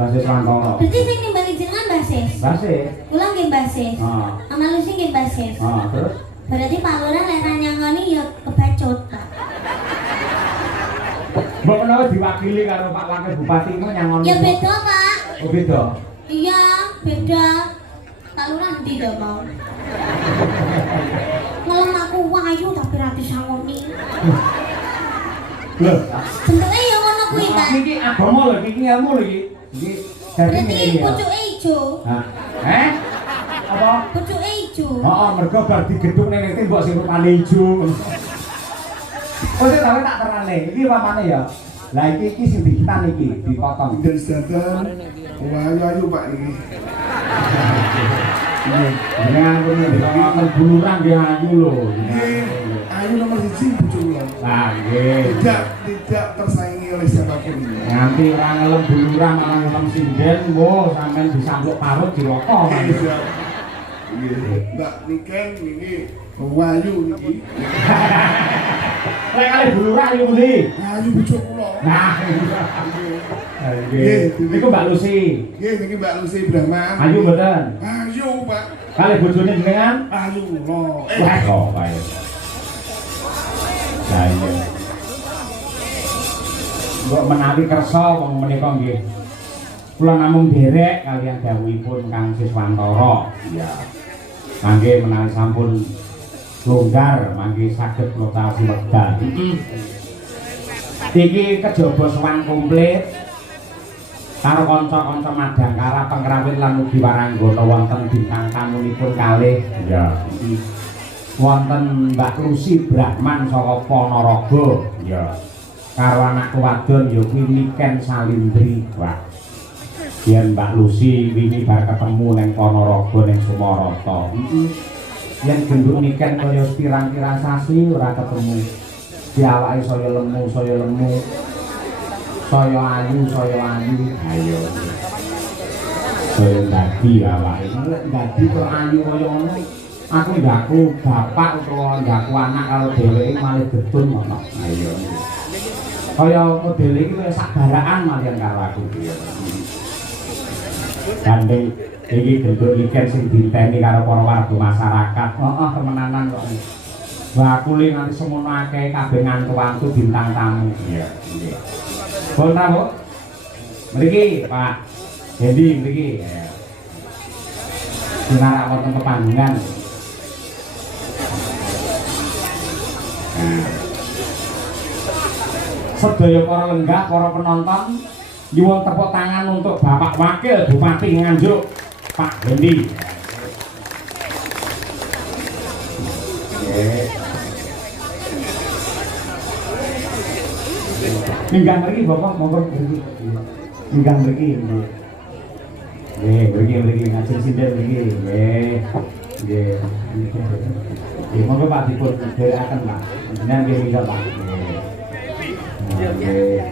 Basis Wantara. Berarti sing nimbali jenengan basis. Basis. Kula nggih basis. Heeh. Ana Lucy nggih basis. Terus Berarti Pak Lurah lek nyangoni ya kebacut, Pak. mbok menawa diwakili karo Pak Wakil Bupati ku nyangon. Ya beda, Pak. Oh beda. Iya, beda. Pak Lurah ndi to mau? Ngelem aku wayu tapi ra disangoni. Lho, Bentuke ya ngono kuwi, Pak. iki agama lho, iki ilmu lho iki. Iki Berarti pucuke ijo. Hah? Apa? Pucuke ijo. Heeh, mergo bar digedhuk ning tembok sing rupane ijo. Oh, tapi tak terane. Iki pamane ya. Lah iki sing dihitan iki, dipotong. Dan sedang wayu Pak ini. Dengan ngomong buluran dia ayu lho. Ayu nomor 1 bujuk kula. Nah, nggih. Tidak tersaingi oleh siapapun. Nganti ora ngelem buluran, ora ngelem sinden, wo sampean disambuk parut dirokok. Mbak Niken ini wayu niki. Lek kali buluran ayu pundi? Ayu bujuk kula. Nah. Nggih. Niku Mbak Lucy. Nggih niki Mbak Lucy Brahman. Ayu mboten? Ayu, Pak. Kali bojone jenengan? Ayu kula. Wah, kok bae. Lah iya. Mbok menawi kersa wong menika nggih. Kula namung derek kaliyan dawuhipun Kang Siswantara. Iya. Mangke menawi sampun longgar, mangke saged lokasi wekdal. Iki kejaba sowan komplit karo kanca-kanca Madangkara Pengrawit lan ugi Waranggana wonten bintang tamunipun kalih. Iya. Wonten Mbak Lucy Brahman saka Ponorogo. Iya. Karo anak wadon ya kuwi Niken Salindri, Pak. Yen Mbak Lucy wingi bar ketemu ning Ponorogo ning Sumarata. Yen genduk Niken kaya pirang-pirang sasi ora ketemu. Di awake saya lemu. Saya ayu. Ayo. Saya dadi awake. Nek dadi kok ayu kaya ngono. Aku ndaku bapak utawa ndaku anak karo dheweke malih gedun ngono. Ayo. Kaya model iki kaya sak baraan malian karo aku iki. Gandeng iki genduk Niken sing diteni karo para warga masyarakat. Heeh, temenanan kok. Wah, aku li nganti semono akeh kabeh ngantu-antu bintang tamu. Iya, nggih. Pun ta, Bu? Mriki, Pak. Hendi mriki. Ya. Dinarak wonten kepanggungan. Nah. Sedaya para lenggah, para penonton, nyuwun tepuk tangan untuk Bapak Wakil Bupati Nganjuk, Pak Hendi. Minggah mriki Bapak, monggo mriki. Minggah mriki. Nggih, mriki ngajeng sinden mriki. Nggih. Nggih, monggo Pak dipun derekaken Pak. Jenengan nggih minggah Pak. Nggih.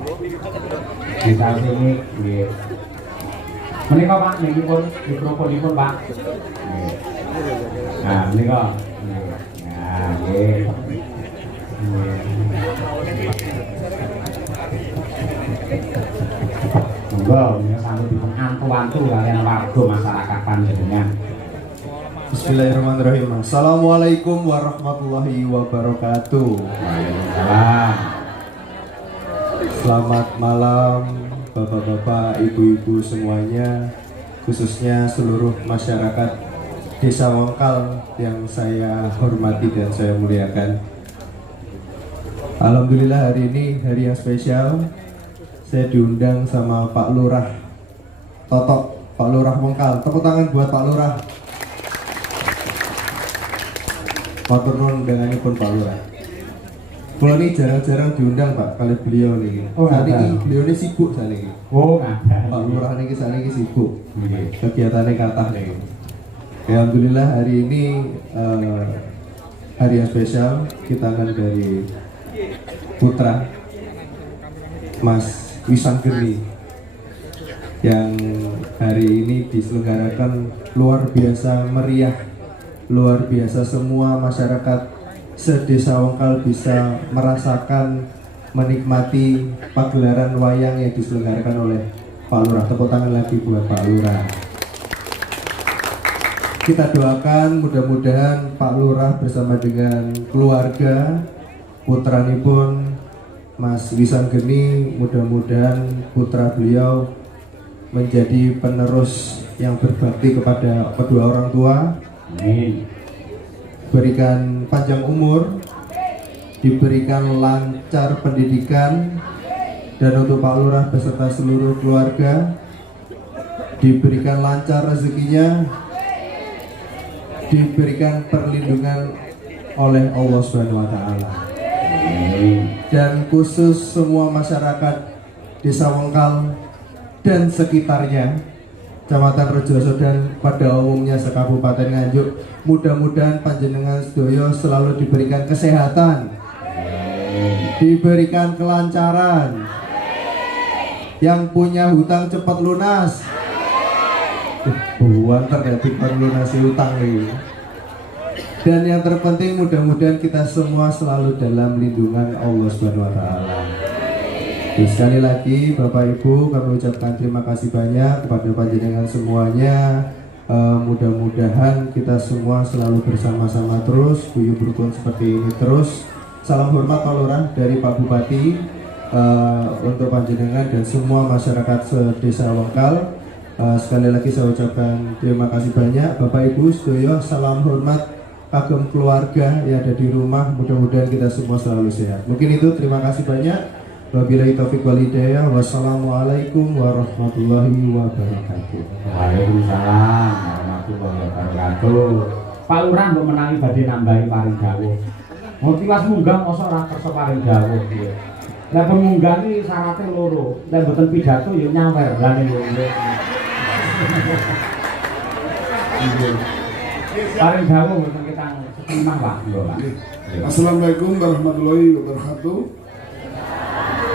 Kita sini nggih. Menika Pak niki pun mikrofonipun Pak. Nggih. Nah, menika. Nah, nggih. Monggo menika sampun dipun antu-antu kaliyan warga masyarakat panjenengan. Bismillahirrahmanirrahim. Assalamualaikum warahmatullahi wabarakatuh. Waalaikumsalam. Selamat malam bapak-bapak, ibu-ibu semuanya, khususnya seluruh masyarakat Desa Wongkal yang saya hormati dan saya muliakan. Alhamdulillah hari ini hari yang spesial. Saya diundang sama Pak Lurah Totok, Pak Lurah Wongkal. Tepuk tangan buat Pak Lurah. Matur nuwun denganipun Pak Lurah. Kalau ini jarang-jarang diundang Pak kali beliau nih. Saat ini beliau ini sibuk saat ini. Oh, ada. Pak Lurah ini saat ini sibuk. Kegiatannya kathah nih. Alhamdulillah hari ini hari yang spesial. Kita akan dari putra Mas Wisanggeni yang hari ini diselenggarakan luar biasa meriah, luar biasa. Semua masyarakat se-Desa Wongkal bisa merasakan, menikmati pagelaran wayang yang diselenggarakan oleh Pak Lurah. Tepuk tangan lagi buat Pak Lurah. Kita doakan mudah-mudahan Pak Lurah bersama dengan keluarga putranipun Mas Wisanggeni, mudah-mudahan putra beliau menjadi penerus yang berbakti kepada kedua orang tua. Amin. Berikan panjang umur, diberikan lancar pendidikan, dan untuk Pak Lurah beserta seluruh keluarga diberikan lancar rezekinya, diberikan perlindungan oleh Allah Subhanahu wa taala. Dan khusus semua masyarakat Desa Wengkal dan sekitarnya, Kecamatan Rejoso dan pada umumnya sekabupaten Nganjuk, mudah-mudahan panjenengan sedaya selalu diberikan kesehatan, diberikan kelancaran, yang punya hutang cepat lunas. Buan terdapat lunasi hutang ini. Dan yang terpenting mudah-mudahan kita semua selalu dalam lindungan Allah Subhanahu wa taala. Sekali lagi Bapak Ibu, kami ucapkan terima kasih banyak kepada panjenengan semuanya. Mudah-mudahan kita semua selalu bersama-sama terus, guyub rukun seperti ini terus. Salam hormat Pak Lurah dari Pak Bupati untuk panjenengan dan semua masyarakat Desa Wengkal. Sekali lagi saya ucapkan terima kasih banyak Bapak Ibu sedaya. Salam hormat kagem keluarga yang ada di rumah. Mudah-mudahan kita semua selalu sehat. Mungkin itu, terima kasih banyak. Wabillahi taufiq wal hidayah. Wassalamualaikum warahmatullahi wabarakatuh. Waalaikumsalam warahmatullahi wabarakatuh. Pak Lurah mbok menangi badhe nambahi paring dawuh. Mesti Mas munggah mosok ora kersa paring dawuh piye. Lah pemunggah iki syaratnya loro. Lah mboten pidato ya nyawer lane yo. Paring dawuh mboten kita setimah Pak. Assalamualaikum warahmatullahi wabarakatuh.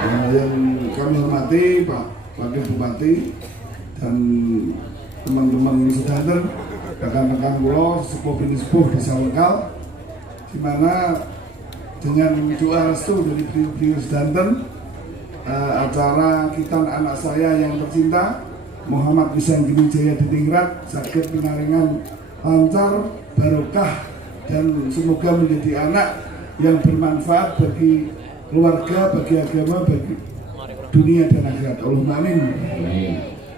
Yang kami hormati Pak Wakil Bupati dan teman-teman sedanten, rekan-rekan kula sepuh bin sepuh Desa Wengkal, di mana dengan doa restu dari beliau sedanten, acara Kitan anak saya yang tercinta Muhammad Wisanggeni Jaya Ditingrat sakit pinaringan lancar, barokah, dan semoga menjadi anak yang bermanfaat bagi keluarga, bagi agama, bagi dunia dan akhirat. Allahumma amin.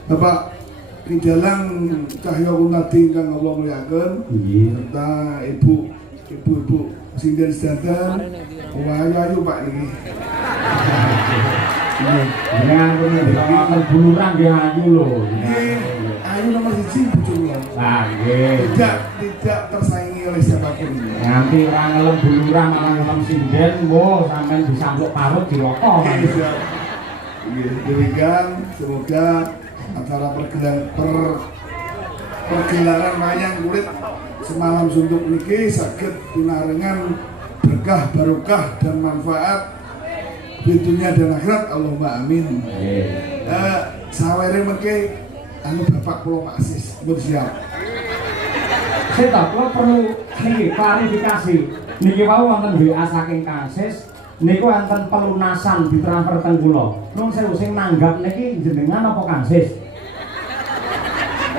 Bapak Kidalang Cahyo Kunadi ingkang Allah muliaken, serta ibu-ibu Sinden sedanten, ayu Pak niki. Dengan pengen buluran nggih ayu lho. Ayu nomor 1 bojo kula. Nah, nggih. Tidak tersaingi oleh siapapun. Nganti ora ngelem buluran ora ngelem sinden, wo sampean disambuk parut dirokok. Demikian, semoga acara pergelaran wayang kulit semalam suntuk niki saged pinarengan berkah, barokah, dan manfaat di dunia dan akhirat. Allahumma amin. Sawere mengke anu Bapak kula Pak Sis bersiap. Saya tak perlu niki klarifikasi. Niki wau wonten WA saking Kang Sis, niku wonten pelunasan ditransfer teng kula. Nuwun sewu sing nanggap niki jenengan apa Kang Sis?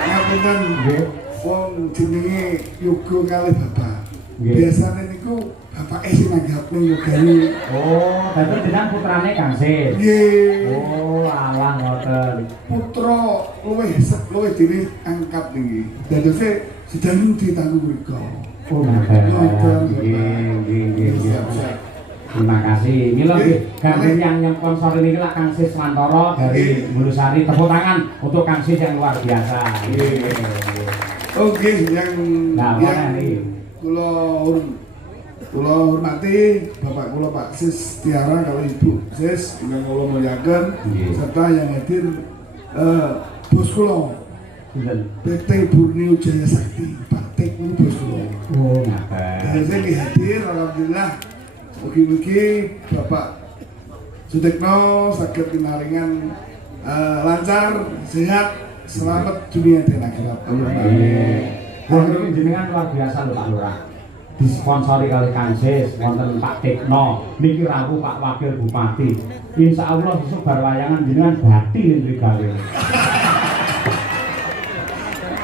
Ngapunten nggih, wong jenenge yoga kalih Bapak. Biasane niku Bapak sing nanggapne yogane. Oh, dadi jenengan putrane Kang Sis. Nggih. Oh, alah ngoten. Putra luwih diri angkat niki. Dadose sedang ditanggung mriku. Oh, nggih. Terima kasih. Mila nggih, gandeng yang sponsor ini lah Kang Sis Mantoro dari Mulusari. Tepuk tangan untuk Kang Sis yang luar biasa. Oke, yang kula hormati Bapak kula Pak Sis Tiara kalau Ibu Sis ingkang kula muliaken, serta yang hadir bos kula PT Borneo Jaya Sakti, Pak Tek bos kula. Oh, ngaten. Saya hadir, alhamdulillah. Mugi-mugi Bapak Sutekno saged pinaringan lancar, sehat, selamat dunia dan akhirat. Amin. Jenengan luar biasa lho Pak Lurah. disponsori kali Kang Sis, wonten Pak Tekno, niki rawuh Pak Wakil Bupati. Insyaallah besok bar wayangan jenengan bati niki gawe.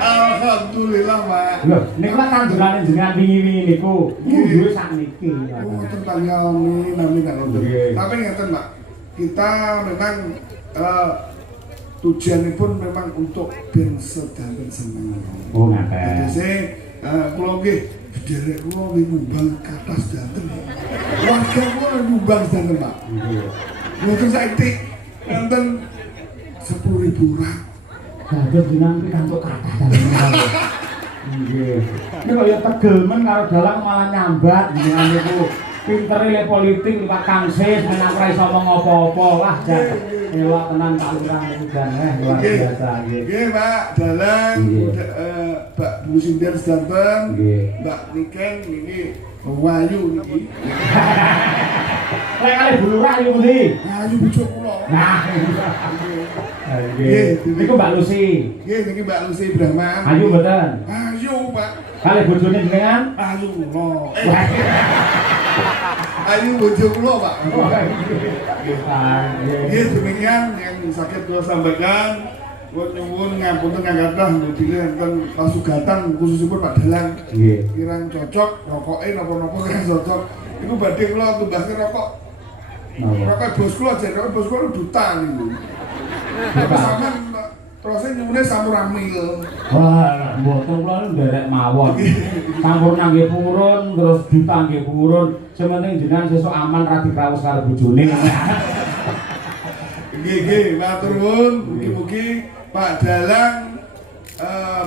Alhamdulillah, Pak. Lho, niku kan tanjurane jenengan wingi-wingi niku. Duwe sakniki. Oh, tentang nami nggak nonton. Tapi ngeten, Pak. Kita memang tujuannya pun memang untuk ben sedanten seneng. Oh, ngaten. Jadi kula nggih derek kula nggih nyumbang kathah sedanten. Warga kula nyumbang sedanten, Pak. Nggih. Mboten saiki enten 10.000 orang. Dados jenengan pikantuk kathah dalan. Nggih. Nek kaya tegel men karo dalang malah nyambat jenengan niku. Pintere le politik liwat Kang Sis menak ora iso ngomong apa-apa. Wah, jan elok tenan Pak Lurah niku jan luar biasa nggih. Nggih, Pak, dalang Mbak Bu Sinden sedanten. Nggih. Mbak Niken niki Wayu niki. Lek kali Bu Lurah yo pundi? Wayu bojo kula. Nah, nggih. Niku Mbak Lucy. Nggih, niki Mbak Lucy Brahma. Ayu mboten? Ayu, Pak. Kali bojone jenengan? Ayu kula. Ayu bojo kula, Pak. Nggih, demikian yang sakit kula sampaikan. Kula nyuwun ngapunten kang kathah nggih enten pasugatan khususipun Pak Dalang. Nggih. Kirang cocok rokoke napa-napa kirang cocok. Iku badhe kula tumbasne rokok. Rokok bos kula jare bos kula duta niku. Tapi sampean terus nyuwune samuramil. Wah, mboten kula nderek mawon. Sampurna nggih purun, terus duta nggih purun. Sementing jenengan sesuk aman ra dikrawus karo bojone. Nggih, matur nuwun. Mugi-mugi Pak Dalang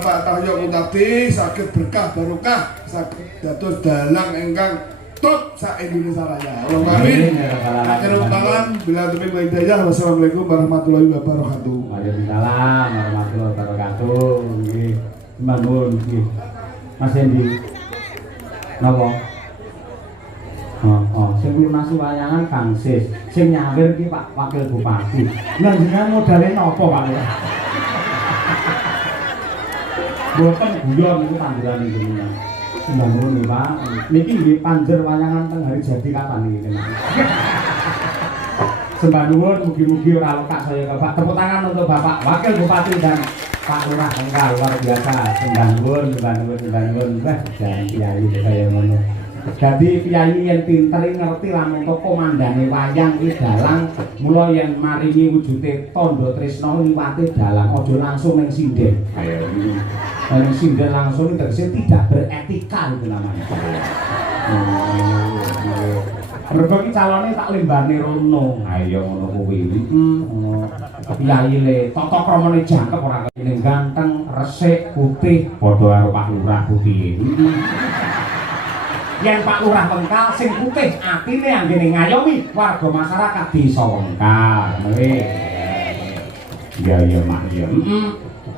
Pak Tahyo Kuntati saged berkah barokah saged dados dalang ingkang top sak Indonesia Raya. Allahumma amin. Akhirul kalam bila taufiq wal hidayah. Wassalamualaikum warahmatullahi wabarakatuh. Waalaikumsalam warahmatullahi wabarakatuh. Nggih. Nuwun nggih. Mas Endi. Napa? Sing lunasi wayangan Kang Sis, sing nyawir ki Pak Wakil Bupati. Lah jenengan modale napa, Pak? Boten guyon niku tanduran jenengan. Sembah nuwun nggih, Pak. Niki nggih panjer wayangan teng hari jadi kapan niki, Pak? Sembah nuwun mugi-mugi ora lekak saya Bapak. Tepuk tangan untuk Bapak Wakil Bupati dan Pak Lurah Enggal luar biasa. Sembah nuwun, sembah nuwun, sembah nuwun. Wah, jan kiai kaya ngono. Jadi piyayi yang pinter ngerti lamun komandane wayang iki dalang mula yen maringi wujude tandha tresna liwate dalang aja langsung ning sinden. Ayo iki. Ning sinden langsung tegese tidak beretika itu namanya. Mergo iki calone tak lembane rono. Ayo ngono kuwi. Piyayi le tata kramane jangkep ora kene ganteng, resik, putih padha karo Pak Lurah putih. Yang Pak Lurah Wengkal sing putih atine anggene ngayomi warga masyarakat desa Wengkal. Ya Mak ya.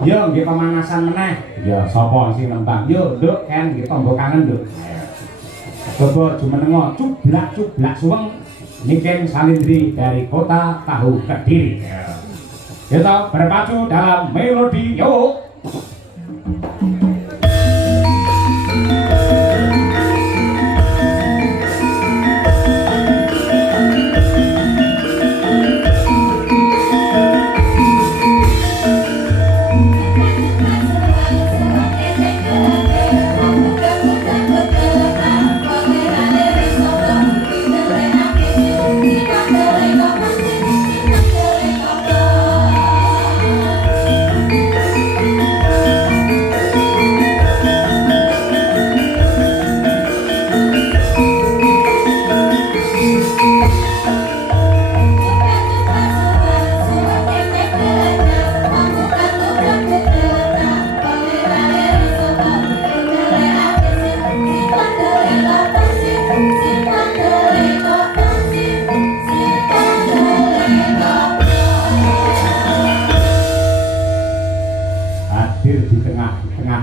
Ya nggih pemanasan meneh. Ya sapa sing nembang? Yo Nduk kan nggih tangga kangen Nduk. Coba jumenengo cublak-cublak suweng Niken Salindri dari Kota Tahu Kediri. Kita berpacu dalam melodi yuk.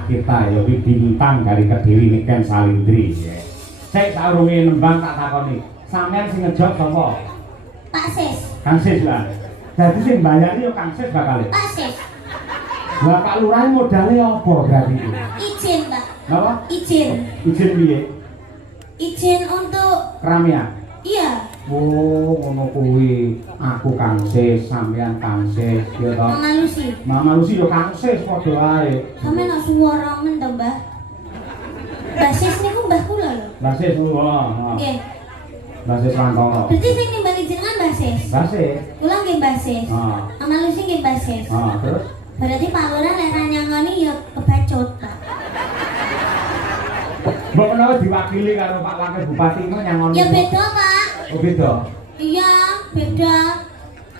Kita ya bintang dari Kediri Niken Salindri. Saya saurunge nembang tak takoni. Sampeyan sing ngejok sapa? Pak Sis. Kang Sis lah. Dadi sing mbayari yo Kang Sis bakal. Pak Sis. Lah Pak Lurah modale apa berarti? Izin, Pak. Napa? Izin. Izin piye? izin untuk keramia. iya Oh, ngono kuwi. Aku Kang Sis, sampean Kang Sis, ya toh. Mama Lucy. Mama Lucy yo Kang Sis padha wae. Sampe nak suara men to, Mbah. Basis niku mbah kula lho. Mbah Sis ngono. Nggih. Mbah Sis Rantoro. Berarti sing nimbali jenengan basis. Mbah Sis. Kula nggih basis. Ah. Mama Lucy nggih basis. Terus Berarti Pak Lurah lek nyangoni ya kebacut, Pak. mbok menawa diwakili karo Pak Wakil Bupati itu nyangoni. Ya beda, Pak. Oh beda. Iya, beda.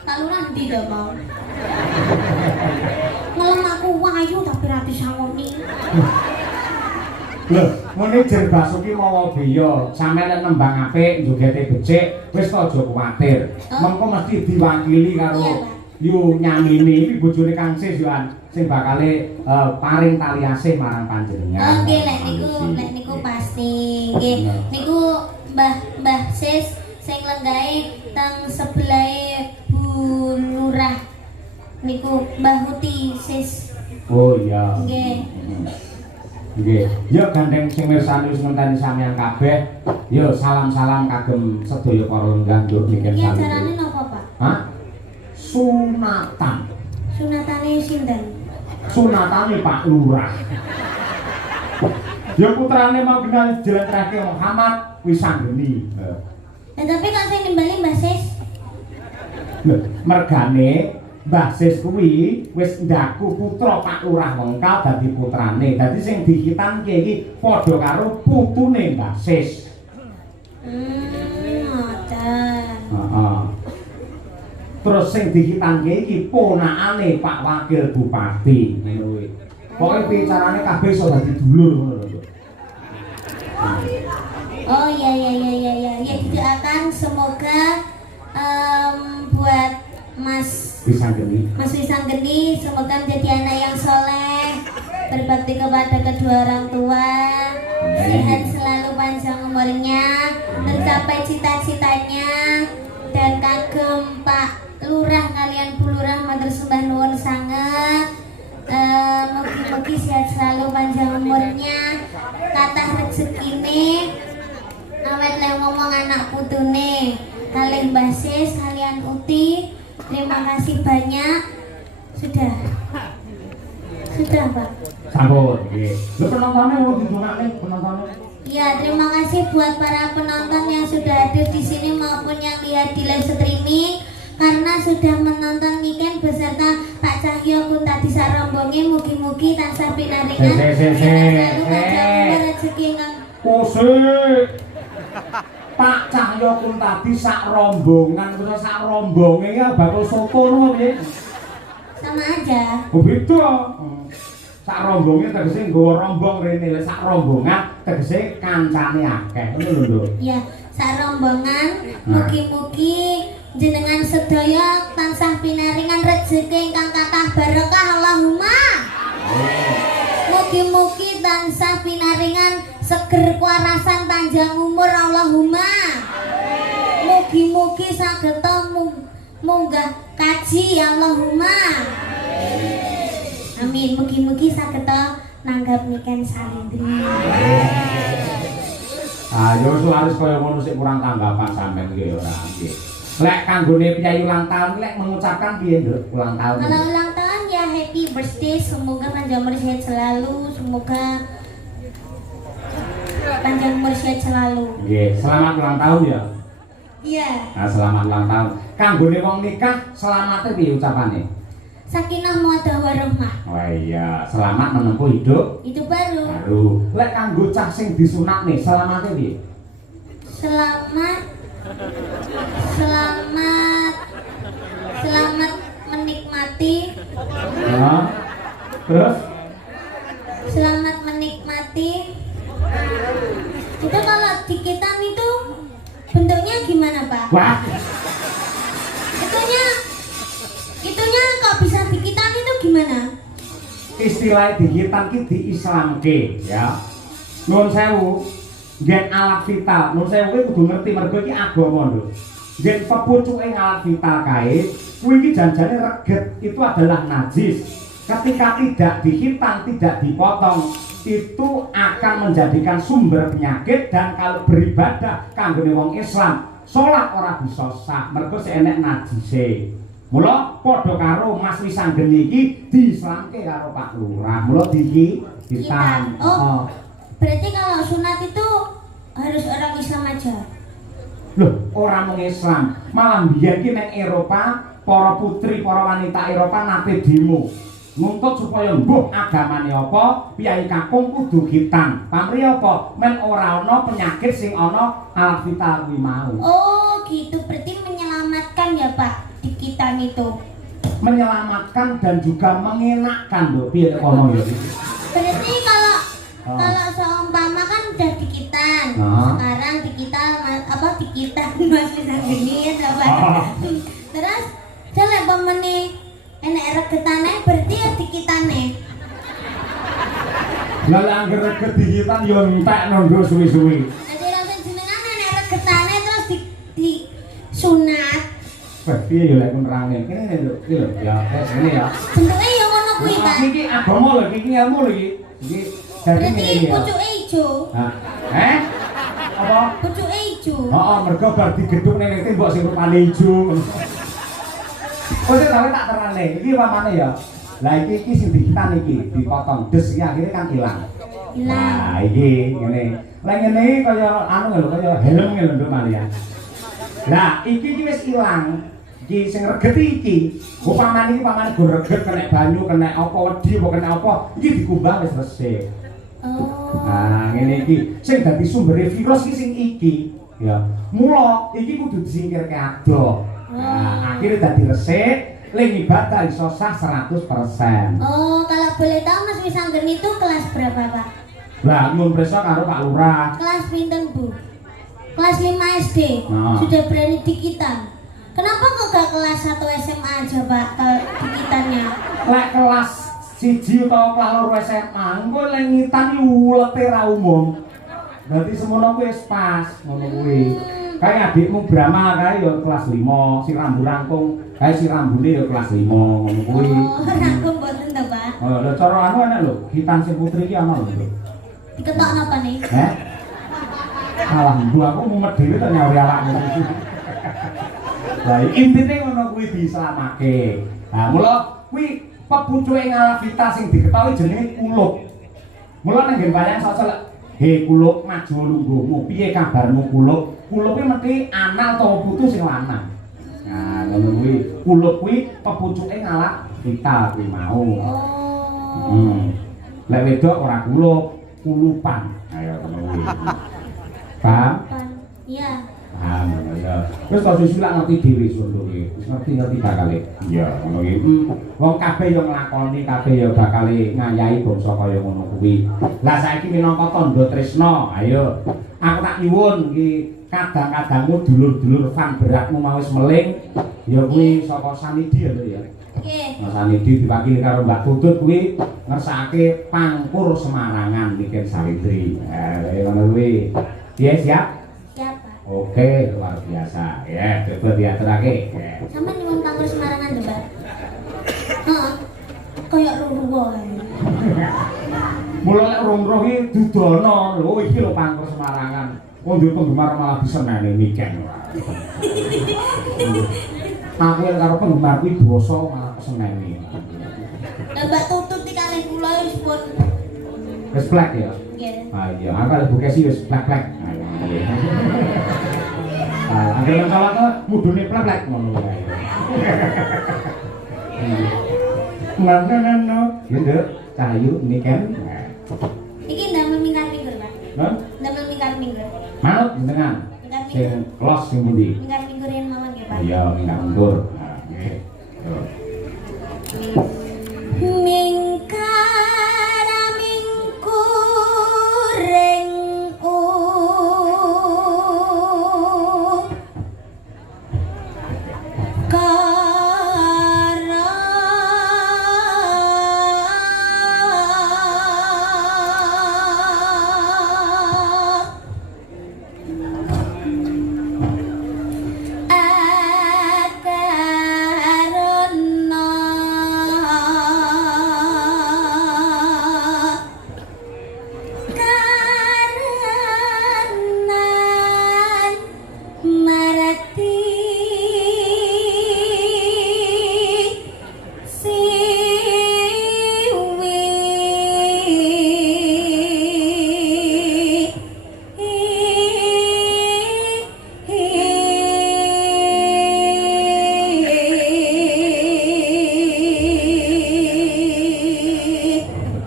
Pak Lurah ndi to, mau? Ngelem aku wayu tapi ra disangoni. Lho, ngene jen Basuki mawa biya, sampeyan nek nembang apik, njogete becik, wis to aja kuwatir. Mengko mesti diwakili karo Iya, Pak. Yu Nyamini iki bojone Kang Sis yo sing bakale paring tali asih marang panjenengan. Oke, lek niku pasti. Nggih, niku Mbah Sis sing lenggahe teng sebelahe Bu Lurah. Niku Mbah Huti Sis. Oh iya. Nggih. Nggih. Yo gandeng sing mirsani wis ngenteni sampeyan kabeh. Yo salam-salam kagem sedaya para lenggah njuk niken Iki sami. ajarane napa, Pak? Hah? Sunatan. Sunatane sinten? Sunatane Pak Lurah. Ya putrane mau kenal jelentrake Muhammad Wisanggeni. Tapi kok sing nimbali Mbah Sis? Lho, mergane Mbah Sis kuwi wis ndaku putra Pak Lurah Wengkal dadi putrane. Dadi sing dihitanke iki padha karo putune Mbah Sis. Ngoten. Heeh. Terus sing dihitanke iki ponakane Pak Wakil Bupati. Ngono kuwi. Pokoke bicarane kabeh iso dadi dulur ngono lho. Oh iya. Ya didoakan semoga buat Mas Wisanggeni semoga menjadi anak yang soleh, berbakti kepada kedua orang tua, sehat selalu, panjang umurnya, tercapai cita-citanya, dan kagem Pak Lurah kalian Bu Lurah matur sembah nuwun sanget. Mugi-mugi sehat selalu, panjang umurnya, kathah rezekine, awet le ngomong anak putune, kalih Mbah Sis, kalian Uti. Terima kasih banyak. Sudah Pak. Sampun, nggih. Lho penontonnya mau didongakne penontonnya. Ya, terima kasih buat para penonton yang sudah hadir di sini maupun yang lihat di live streaming, karena sudah menonton weekend beserta Pak Cahyo Kuntadi Sarombonge. Mugi-mugi tansah pinaringan selalu panjang rezeki kang. Pak Cahyo Kuntadi sak rombongan, terus sak rombonge ya bakul soto ngono piye? Sama aja. Oh beda. Sak rombonge tegese nggawa rombong rene, sak rombongan tegese kancane akeh. Ngono lho. Ya, sak rombongan mugi-mugi jenengan sedaya tansah pinaringan rezeki ingkang kathah barokah Allahumma. Mugi-mugi tansah pinaringan seger kuarasan panjang umur Allahumma. Mugi-mugi sageta munggah kaji Allahumma. Amin. Mugi-mugi sageta nanggap niken salindri. Yo harus kaya ngono sik kurang tanggapan sampean iki ora nggih. Lek kanggone piyayi ulang tahun lek mengucapkan piye, Nduk? Ulang tahun. Kalau ulang tahun ya happy birthday, semoga panjang umur sehat selalu, semoga panjang umur sehat selalu. Nggih, selamat ulang tahun ya. Iya. Nah, selamat ulang tahun. Kanggone wong nikah selamate piye ucapane? Sakinah mawaddah warahmah. Oh iya, selamat menempuh hidup Itu baru. baru. Lek kanggo cah sing disunatne selamate piye? Selamat menikmati. Ya. Terus Selamat menikmati. Itu kalau dikitan itu bentuknya gimana, Pak? wah, Itunya kok bisa dikitan itu gimana? istilah dihitan ki diislamke ya. Nuwun sewu, gen alat vital. Nuwun sewu kuwi kudu ngerti mergo iki agama lho. Gen pepucuke alat vital kae, kuwi iki janjane reget itu adalah najis. Ketika tidak dihitan, tidak dipotong, itu akan menjadikan sumber penyakit. Dan kalau beribadah kanggone wong Islam salat ora bisa sah mergo enek najise. Mula padha karo Mas Wisanggeni iki diislamke karo Pak Lurah. Mula ditan. Oh. Berarti kalau sunat itu harus orang Islam aja. Loh, orang mung Islam. Malah biyen ki ning Eropa, para putri, para wanita Eropa nate demo. Nuntut supaya mbuh agamane apa, piyai kakung kudu hitam. Pamri apa? Men ora ana penyakit sing ana alat vital kuwi mau. Oh, gitu. Berarti menyelamatkan ya, Pak, di kita itu. Menyelamatkan dan juga mengenakkan lho. Piye kono ya? Berarti kalau seumpama kan udah dikitan. Sekarang dikitan dikitan Mas Wisanggeni ya, Pak. Terus jelek pemene enek regetane berarti ya dikitane. Lah angger reget dikitan yo entekno nggo suwi-suwi. Jadi langsung jenengan enek regetane terus di sunat. Wah, piye yo lek nerangne. Kene lho, iki lho ya, ini ya. Bentuke ya ngono kuwi, Pak. Iki agama lho, iki ilmu lho iki. Iki berarti pucuke ijo. Apa? Pucuke ijo. Heeh, mergo bar digedhuk ning tembok sing rupane ijo. Oh, tapi tak terane. Iki pamane ya. Lah iki sing dikitan iki dipotong des iki akhirnya kan ilang. Nah, iki ngene. Lah ngene kaya anu lho, kaya helm lho Nduk Malia. Lah, iki wis ilang. Iki sing reget iki. Upamane iki pamane go reget kena banyu, kena apa wedi apa kena apa, iki dikumbah wis resik. Oh. Nah, ngene iki sing dadi sumbere virus iki sing iki. Ya. Mula iki kudu disingkirke ado. Nah, akhirnya dadi resik, ling ibadah iso sah 100%. Oh, kalau boleh tahu Mas Wisanggeni itu kelas berapa, Pak? Lah, nyuwun prisa karo Pak Lurah. Kelas pinten, Bu? Kelas 5 SD. Nah. Sudah berani dikitan. Kenapa kok gak kelas 1 SMA aja, Pak, dikitannya? Lek kelas 1 utawa kelas 2 SMA, engko lek ngitan iki ulete ra umum. Berarti semono kuwi wis pas, ngono kuwi. Kayak adikmu Brahma kae ya kelas 5, si rambu rangkung, kae si rambune ya kelas 5 ngono kuwi. Oh, rangkung mboten to, Pak? Oh, lho cara anu enak lho, hitan sing putri iki ana lho. Diketok napa nih? Salah mbu aku mumet dhewe to nyawuri awakmu. Lah intine ngono kuwi dislamake. Nah, mula kuwi pepucuke ngalafita sing diketahui jenenge kuluk. Mula ning nggen wayang sosok he kuluk maju lungguhmu, piye kabarmu kuluk? Kuluk kuwi mesti anak utawa putu sing lanang. Nah, ngono kuwi. Kuluk kuwi pepucuke ngalak kita kuwi mau. Oh. Lek wedok ora kuluk, kulupan. Ayo ngono kuwi. Paham? Iya. Paham ya. Wis kok susulak ngerti dhewe sono kuwi. Wis ngerti bakale. Iya, ngono kuwi. Wong kabeh yo nglakoni, kabeh yo bakale ngayahi bangsa kaya ngono kuwi. Lah saiki minangka tandha tresna, ayo. Aku tak nyuwun iki kadang-kadangmu dulur-dulur fan beratmu mau wis meling ya kuwi saka Sanidi lho ya. Nggih. Mas Sanidi diwakili karo Mbak Tutut kuwi ngersakake pangkur Semarangan Niken Sawitri. Ngono kuwi. Piye siap? Siap, Pak. Oke, luar biasa. Ya, coba diaturake. Sama nyuwun pangkur Semarangan to, Pak? Heeh. Kayak ruruh wae. Mula nek rong-rong iki dudono lho iki lho pangkur Semarangan. Wong duwe penggemar malah diseneni Niken. Aku karo penggemar kuwi basa malah keseneni. Lah Mbak Tutut iki kalih kula wis pun. Wis plek ya. Nggih. Ah iya, aku kalih Bu Kesi wis plek-plek. Ah, anggere salat mudune plek-plek ngono wae. Ngono-ngono, ya Nduk, Cahayu Niken. Iki ndamel mingkar-minggur, Pak. Hah? Ndamel mingkar-minggur. Manut jenengan. Sing los sing pundi? Mingkar-minggurin mawon nggih, Pak. Iya, minggah mundur. Nah, nggih. Mingkar-mingguring akan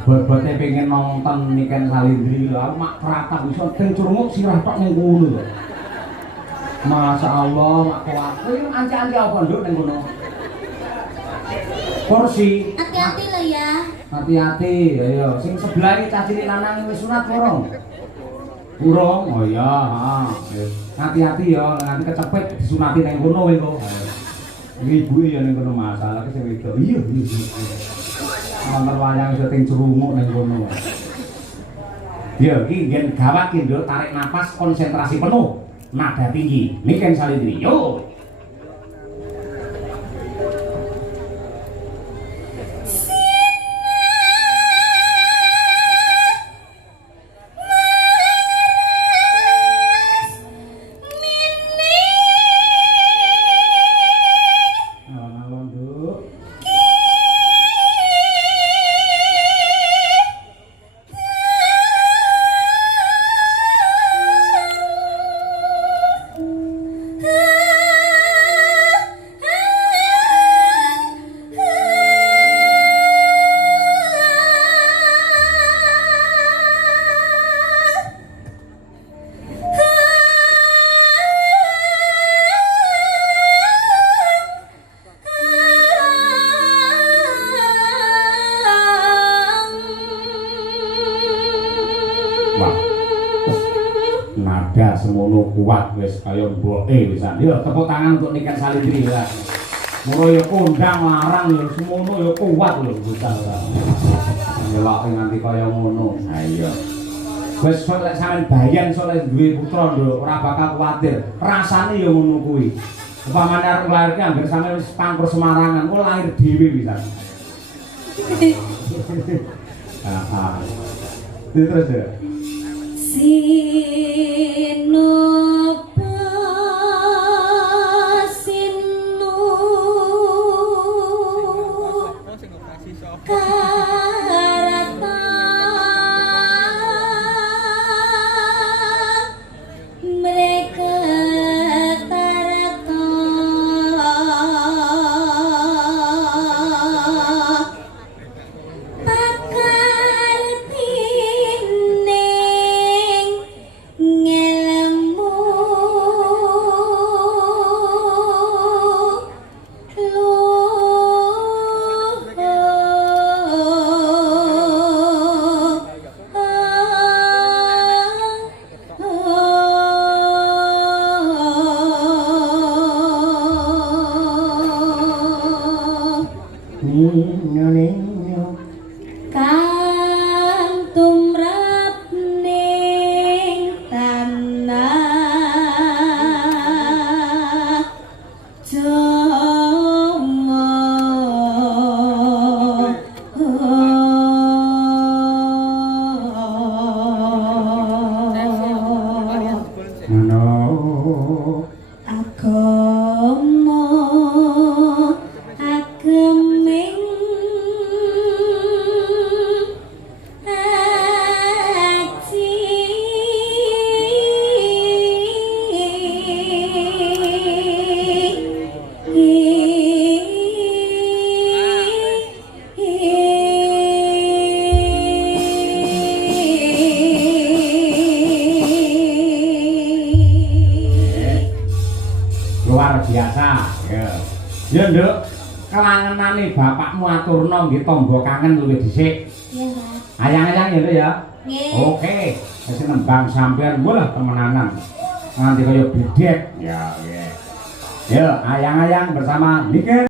Bot-bote pengen nonton Niken Salindri lho, mak keratap iso teng curmuk sirah tok ning kono lho. Masya Allah, mak kuat. Kowe anci-anci apa nduk ning kono? Kursi. Hati-hati lo ya. Hati-hati, ayo. Sing sebelah iki cah cilik lanang wis sunat urung? Urung. Oh iya, heeh. Hati-hati ya, nanti kecepet disunati ning kono kowe kok. Ibuke ya ning kono masalah ki sing wedok. Iya. Nomor wayang iso teng crumuk ning kono. Ya, iki nggen gawat ki nduk, tarik napas konsentrasi penuh. Nada tinggi. Niken Salindri. Yo. Nada semono kuat wis kaya mboke wisan. Ya tepuk tangan untuk Niken Salindri ya. Mula ya kondang larang ya semono ya kuat lho bocah. Nyeloke nganti kaya ngono. Ha iya. Wis kok lek sampean bayan sok lek duwe putra nduk ora bakal kuwatir. Rasane ya ngono kuwi. Upamane arep lairke anggere sampean wis pangkur Semarangan, kok lahir dhewe wisan. Terus ya. Kang tumrap ning tanah Jawa. Agama ageming luar biasa ya. Ya nduk, kelangenane bapakmu aturno nggih tangga kangen luwih dhisik. Iya, Mas. Ayang-ayang ya nduk ya. Nggih. Oke, wis nembang sampean bolah temenanan. Nganti kaya bedek. Ya, nggih. Ya, ayang-ayang bersama Niken